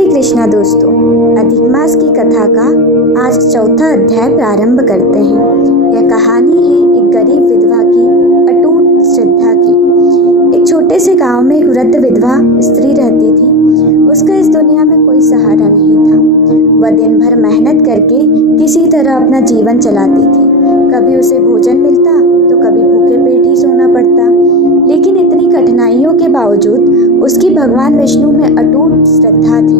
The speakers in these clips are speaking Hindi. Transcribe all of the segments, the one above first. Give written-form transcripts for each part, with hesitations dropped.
हरे कृष्णा दोस्तों, अधिक मास की कथा का आज चौथा अध्याय प्रारंभ करते हैं। यह कहानी है एक गरीब विधवा की अटूट श्रद्धा की। एक छोटे से गांव में एक वृद्ध विधवा स्त्री रहती थी। उसका इस दुनिया में कोई सहारा नहीं था। वह दिन भर मेहनत करके किसी तरह अपना जीवन चलाती थी। कभी उसे भोजन मिलता तो कभी भूखे पेट ही सोना पड़ता। लेकिन इतनी कठिनाइयों के बावजूद उसकी भगवान विष्णु में अटूट श्रद्धा थी।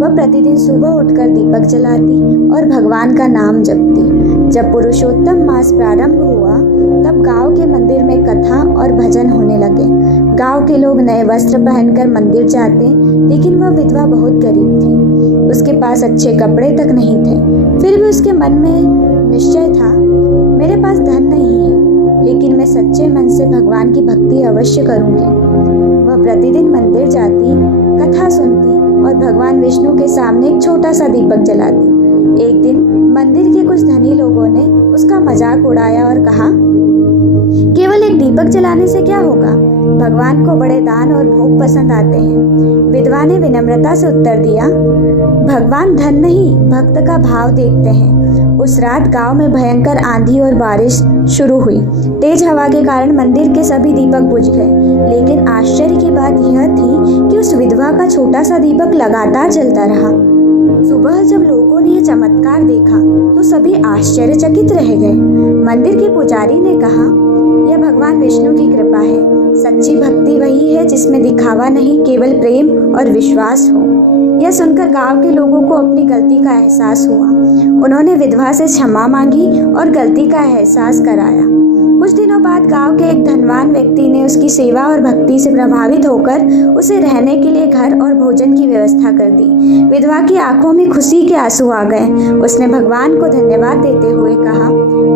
वह प्रतिदिन सुबह उठकर दीपक जलाती और भगवान का नाम जपती। जब पुरुषोत्तम मास प्रारंभ हुआ तब गांव के मंदिर में कथा और भजन होने लगे। गांव के लोग नए वस्त्र पहनकर मंदिर जाते, लेकिन वह विधवा बहुत गरीब थी। उसके पास अच्छे कपड़े तक नहीं थे। फिर भी उसके मन में निश्चय था, मेरे पास धन नहीं है, लेकिन मैं सच्चे मन से भगवान की भक्ति अवश्य करूंगी। वह प्रतिदिन मंदिर जाती, कथा सुनती और भगवान विष्णु के सामने एक छोटा सा दीपक जलाती। एक दिन मंदिर के कुछ धनी लोगों ने उसका मजाक उड़ाया और कहा, केवल एक दीपक जलाने से क्या होगा? भगवान को बड़े दान और भोग पसंद आते हैं। विधवा ने विनम्रता से उत्तर दिया, भगवान धन नहीं, भक्त का भाव देखते हैं। उस रात गांव में भयंकर आंधी और बारिश शुरू हुई। तेज हवा के कारण मंदिर के सभी दीपक बुझ गए, लेकिन आश्चर्य की बात यह थी कि उस विधवा का छोटा सा दीपक लगातार जलता रहा। सुबह जब लोगों ने यह चमत्कार देखा तो सभी आश्चर्यचकित रह गए। मंदिर के पुजारी ने कहा, यह भगवान विष्णु की कृपा है। सच्ची भक्ति वही है जिसमें दिखावा नहीं, केवल प्रेम और विश्वास हो। यह सुनकर गांव के लोगों को अपनी गलती का एहसास हुआ। उन्होंने विधवा से क्षमा मांगी और गलती का एहसास कराया। कुछ दिनों बाद गांव के एक धनवान व्यक्ति ने उसकी सेवा और भक्ति से प्रभावित होकर उसे रहने के लिए घर और भोजन की व्यवस्था कर दी। विधवा की आंखों में खुशी के आंसू आ गए। उसने भगवान को धन्यवाद देते हुए कहा,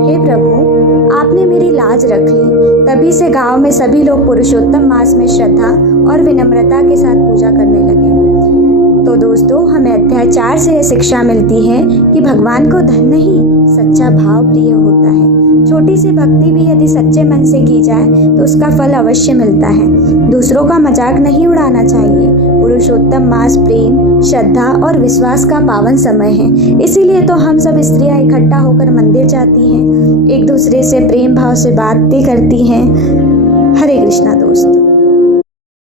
हे प्रभु, आपने मेरी लाज रख ली। तभी से गांव में सभी लोग पुरुषोत्तम मास में श्रद्धा और विनम्रता के साथ पूजा करने लगे। तो दोस्तों, हमें अध्याय 4 से यह शिक्षा मिलती है कि भगवान को धन नहीं, सच्चा भाव प्रिय होता है। छोटी सी भक्ति भी यदि सच्चे मन से की जाए तो उसका फल अवश्य मिलता है। दूसरों का मजाक नहीं उड़ाना चाहिए। पुरुषोत्तम मास प्रेम, श्रद्धा और विश्वास का पावन समय है। इसीलिए तो हम सब स्त्रियां इकट्ठा होकर मंदिर जाती हैं, एक दूसरे से प्रेम भाव से बातें करती हैं। हरे कृष्णा दोस्तों।